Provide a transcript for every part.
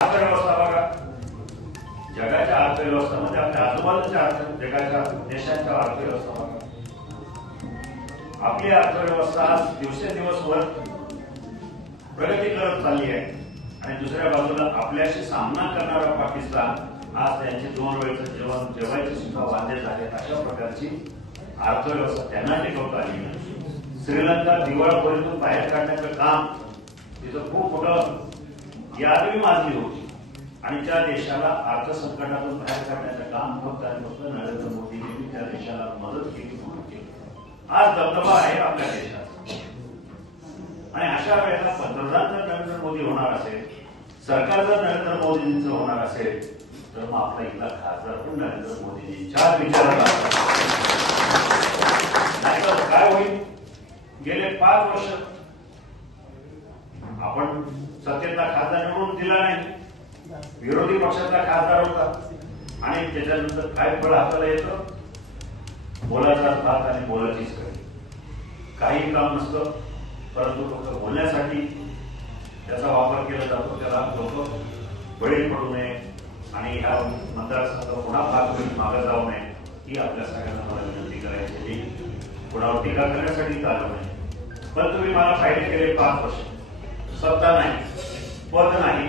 अर्थव्यवस्था बघा, जगाच्या अर्थव्यवस्थेमध्ये आपल्या आजूबाजूच्या जगाच्या देशांच्या अर्थव्यवस्था बघा. आपली अर्थव्यवस्था आज दिवसेंदिवस वर प्रगती करत चालली आहे आणि दुसऱ्या बाजूला आपल्याशी सामना करणारा पाकिस्तान आज त्यांचे 2 वेळचं जेवण जेवायचे सुद्धा वांदे झाले. अशा प्रकारची अर्थव्यवस्था त्यांना टिकवता आली नाही. श्रीलंका दिवाळखोरीतून बाहेर काढण्याचं काम तिथं खूप मोठं यादवी माजली होती आणि त्या देशाला अर्थसंकटातून बाहेर काढण्याचं काम फक्त आणि फक्त नरेंद्र मोदींनी त्या देशाला मदत केली म्हणून केली. आज दबदबा आहे आपल्या देशात आणि अशा वेळेला पंतप्रधान जर नरेंद्र मोदी होणार असेल, सरकार जर नरेंद्र मोदींचं होणार असेल, तर मग आपला इथला खासदार पण नरेंद्र मोदींच्याच विचाराला नाही तर काय होईल. गेले 5 वर्ष आपण सत्तेचा खासदार निवडून दिला नाही, विरोधी पक्षाचा खासदार होता आणि त्याच्यानंतर काय फळ हाताला येतं, बोलाचा भात आणि बोलाचीच करी. काही काम नसतं, परंतु फक्त बोलण्यासाठी त्याचा वापर केला जातो. त्याला लोक बळी पडू नये आणि ह्या मतदारसंघात पुन्हा भाग मागे जाऊ नये ही आपल्या सगळ्यांना मला विनंती करायची. कुणावर टीका करण्यासाठी चालू नाही, पण तुम्ही मला फाईट केले 5 वर्ष, सत्ता नाही, पद नाही,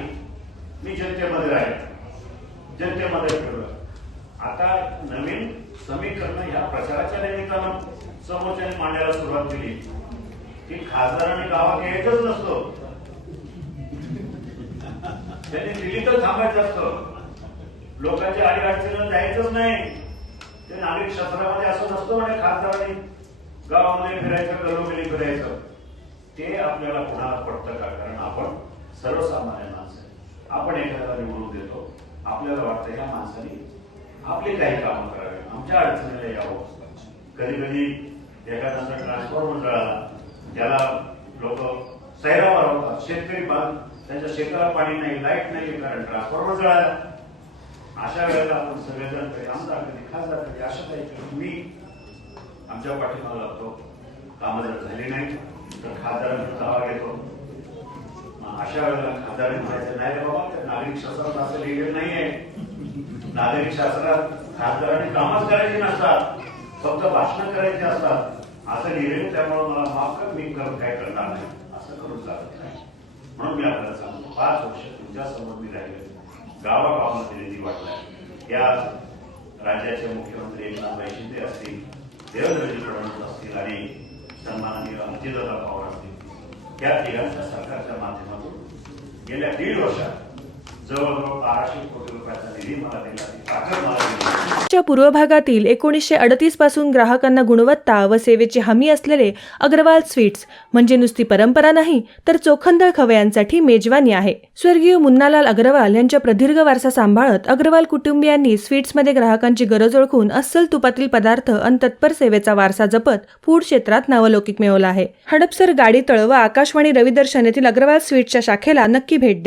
मी जनतेमध्ये राहील, जनतेमध्ये फिरलो. आता नवीन समीकरण ह्या प्रचाराच्या निमित्तानं समोरच्याने मांडायला सुरुवात केली की खासदारांनी गावात यायचंच नसतो, त्यांनी दिल्ली तर थांबायचं असतं, लोकांच्या अडीअडचणीला जायचंच नाही. ते नागरिक शास्त्रामध्ये असं नसतं म्हणजे खासदारांनी गावामध्ये फिरायचं, गलोगली फिरायचं. ते आपल्याला पुन्हा पडतं का? कारण आपण सर्वसामान्य माणसं, आपण एखाद्याला निवडून देतो, आपल्याला वाटतं ह्या माणसाने आपली काही कामं करावी, आमच्या अडचणीला यावं. कधी कधी एखाद्याचा ट्रान्सफॉर्मर जळाला, त्याला लोक सैरावर होतात, शेतकरी त्यांच्या शेताला पाणी नाही, लाईट नाही, कारण ट्रान्सफॉर्मर जळाला. अशा वेळेला आपण सगळेजण कधी आमदार कधी खासदार कधी अशा काही मी आमच्या पाठीमागे लागतो. कामं जर झाली नाही तर खासदारांचा दावा घेतो. अशा वेळेला खासदारांनी म्हणायचं नाही रे बाबा, नागरिक शास्त्रात असं लिहिलेलं नाहीये. नागरिक शास्त्रात खासदारांनी कामच करायची नसतात, फक्त भाषण करायची असतात असं लिहिलेलं. त्यामुळे मला माफ कर, मी काय करणार नाही, असं करून चालत नाही. म्हणून मी आपल्याला सांगतो, 5 वर्ष तुमच्या समोर मी राहिले, गावागावामध्ये निधी वाटलाय. या राज्याचे मुख्यमंत्री एकनाथ शिंदे असतील, देवेंद्रजी फडणवीस असतील आणि सन्माननीय अजितदादा पवार असतील, या तिघांच्या सरकारच्या माध्यमातून गेल्या 1.5 वर्षात जवळजवळ 1200 कोटी रुपयाचा निधी मला दिला. ताकद मला दिली. च्या पूर्व भागातील 1938 पासून ग्राहकांना गुणवत्ता व सेवेची हमी असलेले अग्रवाल स्वीट्स म्हणजे नुसती परंपरा नाही तर चोखंदळ खवयांसाठी मेजवानी आहे. स्वर्गीय मुन्नालाल अग्रवाल यांच्या प्रदीर्घ वारसा सांभाळत अग्रवाल कुटुंबियांनी स्वीट्समध्ये ग्राहकांची गरज ओळखून अस्सल तुपातील पदार्थ आणि तत्पर सेवेचा वारसा जपत फूड क्षेत्रात नावलौकिक मिळवला आहे. हडपसर गाडीतळ व आकाशवाणी रविदर्शन येथील अग्रवाल स्वीट्सच्या शाखेला नक्की भेट द्या.